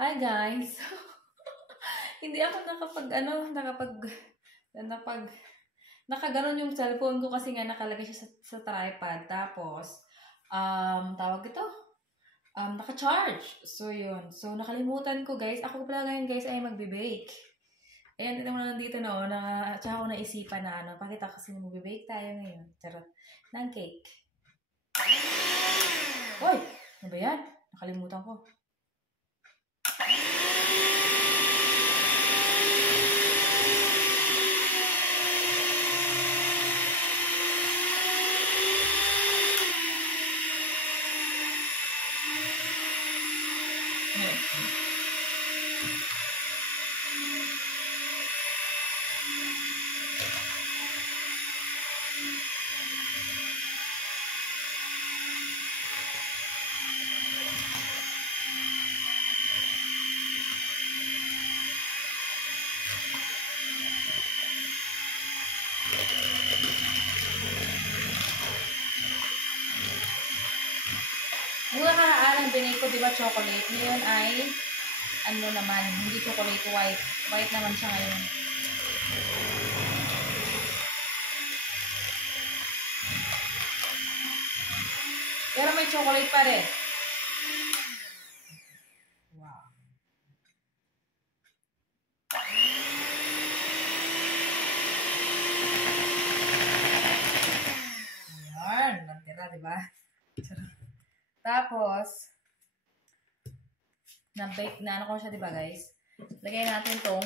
Hi guys! Hindi ako nakaganon yung cellphone ko kasi nga nakalagay siya sa tripod. Tapos, tawag ito, naka-charge. So, yun. So, nakalimutan ko guys. Ako pala ngayon guys ay magbe-bake. Ayan, ito mo na nandito na tsaka ako naisipan na pakita kasi magbe-bake tayo ngayon. Charot. Ng cake. Uy! Ano ba yan? Nakalimutan ko. Yung nakakaalang binay ko, di ba, chocolate? Ngayon ay, ano naman, hindi chocolate, white. White naman siya ngayon. Pero may chocolate pa rin. Wow. Ayan, natira, di ba? Tapos, na-bake na ko siya, di ba guys? Lagay natin tong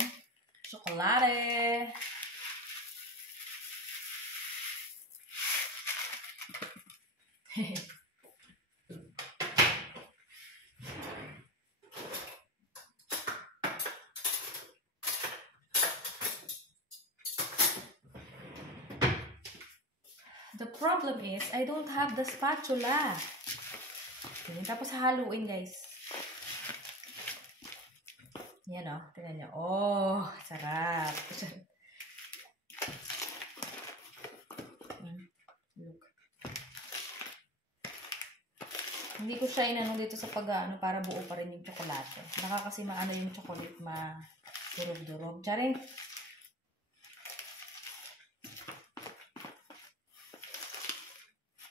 tsokolate. The problem is, I don't have the spatula. Okay, tapos haluin guys. Yan o, tingnan nyo. Oh, sarap. Look. Hindi ko siya inano dito sa pag-ano para buo pa rin yung tsokolate. Baka kasi maano yung chocolate durog-durog. Tsarin.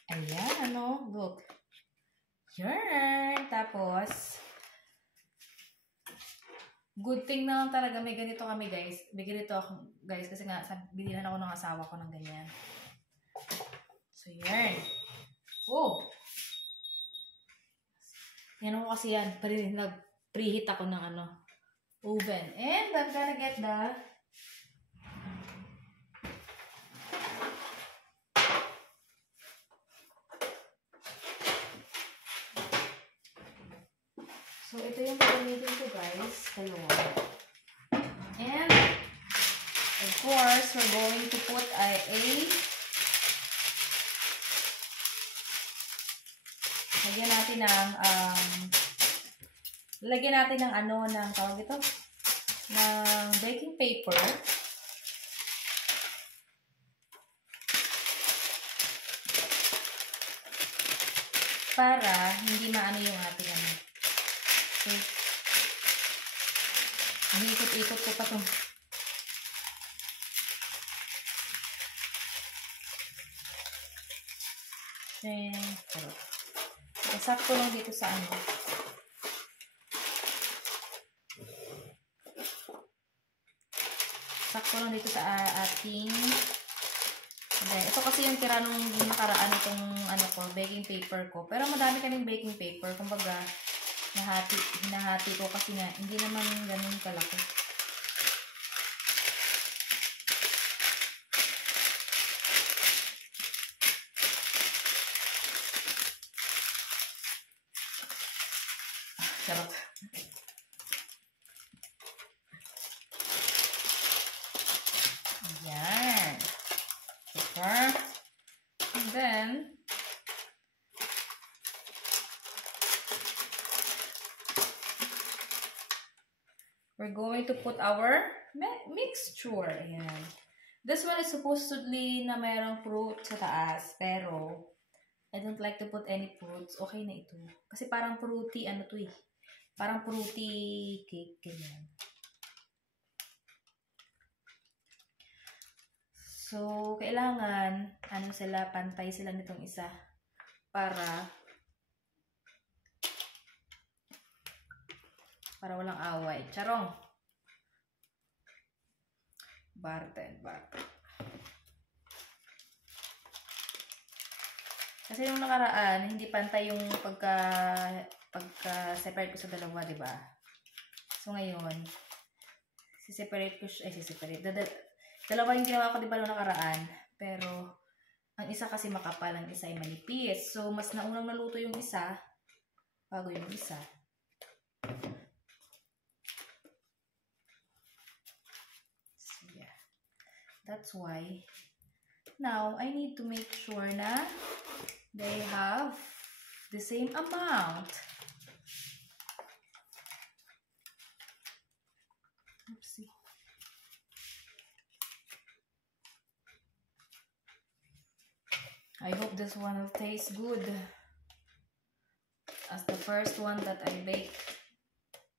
Ayan, look. Yan. Tapos, good thing na lang talaga may ganito kami guys. May ganito ako guys kasi nga bilihan ako ng asawa ko ng ganyan. So, yan. Oh! Yan ako kasi yan. Nag-preheat ako ng oven. And I'm gonna get the so, ito yung gagamitin ko guys. Dalawa. And, of course, we're going to put lagyan natin ng tawag ito, ng baking paper. Para hindi maano yung ating Okay. Ikot-ikot ko pa itong sakto lang dito sa sakto lang dito sa ating ito kasi yung tira nung nakaraan itong baking paper ko. Pero madami kaming baking paper. Kumbaga, hinahati ko kasi nga hindi naman ganun kalaki. Sarap. Ayan. Super. And then, we're going to put our mixture. Ayan. This one is supposedly na mayroong fruit sa taas, pero I don't like to put any fruits. Okay na ito. Kasi parang fruity, to eh. Parang fruity cake, ganyan. So, kailangan, pantay sila nitong isa para walang away. Charong! Barted. Kasi yung nakaraan, hindi pantay yung pagka-separate ko sa dalawa, di ba? So, ngayon, dalawa yung ginawa ko, di ba, nung nakaraan. Pero, ang isa kasi makapal, ang isa ay manipis. So, mas naunang naluto yung isa, bago yung isa. So, yeah. That's why, now, I need to make sure na they have the same amount. Oopsie. I hope this one will taste good as the first one that I baked.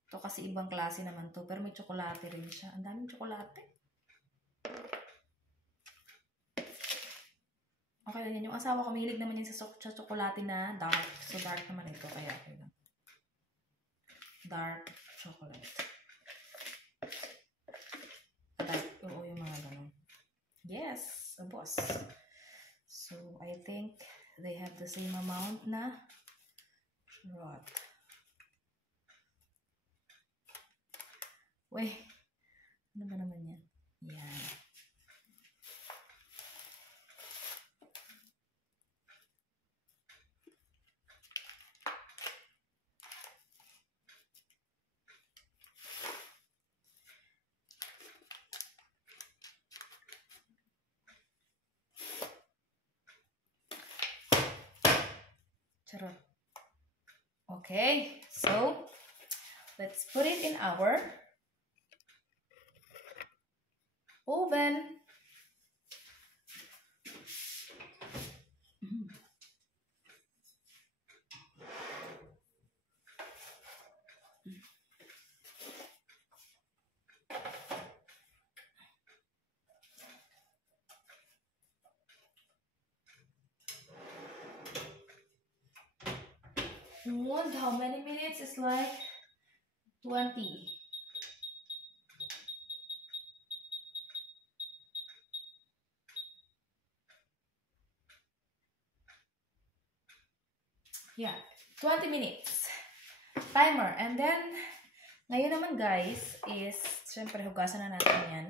Ito kasi ibang klase naman to, pero may tsokolate rin siya. Ang daming tsokolate. Okay lang yan. Yung asawa ko, mahilig naman yun sa tsokolate na dark. So, dark naman ito. Kaya okay lang. Dark chocolate. Oo, yung mga ganun. Yes, a boss. So, I think they have the same amount na rot. Wait, ano ba naman yan? Yan. Charot. Okay, so let's put it in our oven. And how many minutes? It's like 20. Yeah, 20 minutes. Timer. And then, ngayon naman guys, is, syempre, hugasan na natin yan.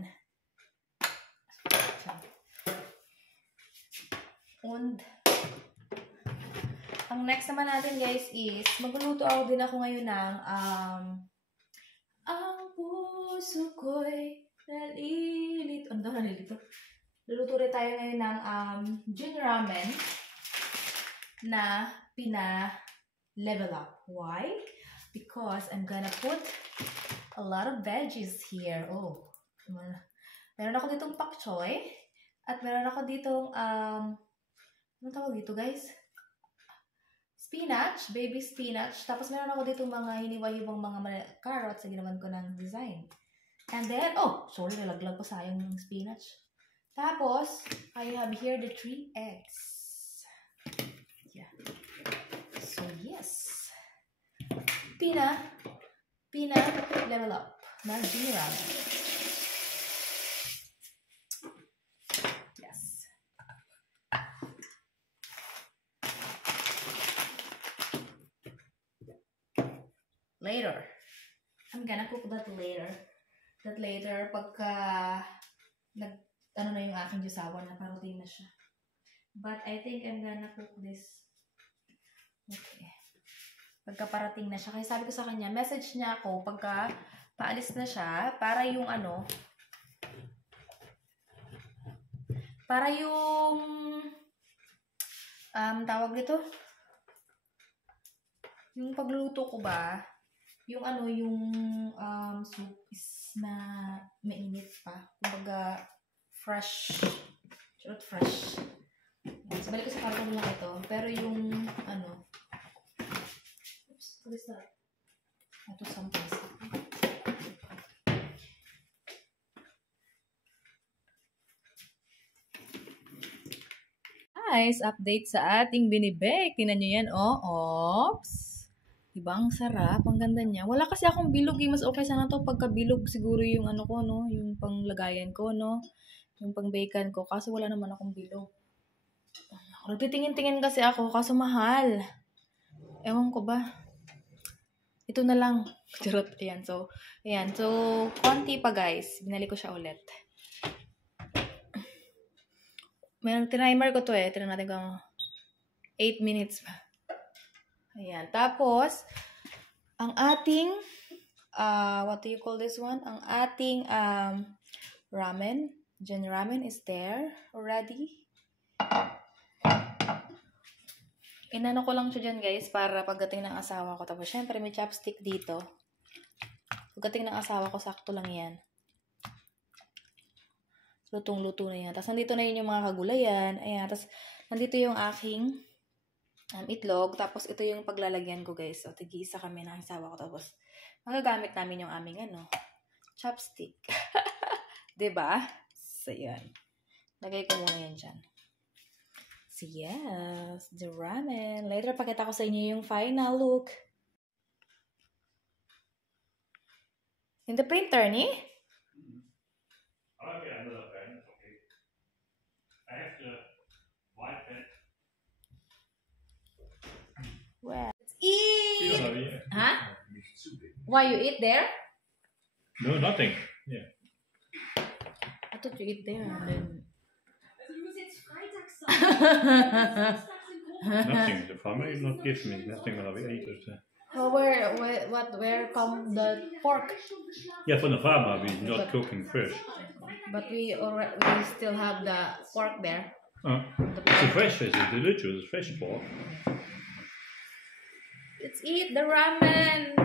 And, ang next naman natin guys is, magluluto din ako ngayon ng, ang puso ko'y nalilito. Ano daw nalilito? Luluto rin tayo ngayon ng, Jun Ramen na pina-level up. Why? Because I'm gonna put a lot of veggies here. Oh, meron ako ditong pak choy at meron ako ditong ano tawag dito guys? Spinach, baby spinach. Tapos meron ako ditong mga hiniwa-hiwang mga carrots na ginawan ko ng design. And then, oh, sorry, nalaglag ko, sayang yung spinach. Tapos, I have here the 3 eggs. Yeah. So, yes. Level up na Jun Ramen. Yes. Later. I'm gonna cook that later. Pagka ano na yung aking jusawan na parating na siya. But I think I'm gonna cook this. Okay. Pagka parating na siya. Kaya sabi ko sa kanya, message niya ako pagka paalis na siya para yung tawag dito, yung pagluluto ko ba, yung soup is na mainit pa. Kumbaga, fresh. Fresh. So, balik ko sa karton lang ito. Pero yung, oops, what is that? Ito samples. Guys, update sa ating binibake. Tingnan nyo yan, oh. Ops. Diba? Ang sarap. Ang ganda niya. Wala kasi akong bilog eh. Mas okay sana to pagka bilog siguro yung ano ko, no? Yung panglagayan ko, no? Yung pang-bakean ko. Kaso wala naman akong bilog. Nagtitingin-tingin kasi ako. Kaso mahal. Ewan ko ba? Ito na lang. Charot. Ayan. So, ayan. So, konti pa guys. Binali ko siya ulit. May timer ko to eh. Tignan natin kung 8 minutes pa. Ayan. Tapos, ang ating, what do you call this one? Ang ating ramen. Jen ramen is there already. Inano ko lang siya dyan guys para pagdating ng asawa ko. Tapos syempre may chopstick dito. Pagdating ng asawa ko, sakto lang yan. Lutong-luto na yan. Tapos nandito na yun yung mga kagulayan. Ayan. Tapos nandito yung aking itlog. Tapos ito yung paglalagyan ko guys. So tig-isa kami ng asawa ko. Tapos magagamit namin yung aming chopstick. Diba? So yan. Lagay ko muna yan dyan. So yes, the ramen. Later pakita ko sa inyo yung final look. In the printer ni? Okay, another pen. Okay. I have the white pen. Well, let's eat! Yeah. Huh? Why you eat there? No, nothing. Yeah. I thought you eat there and then... Nothing. The farmer did not give me nothing when I ate it. Oh, where come the pork? Yeah, from the farmer, we're not cooking fish. But we still have the pork there. It's a fresh fish, it's delicious, it's fresh pork. Let's eat the ramen.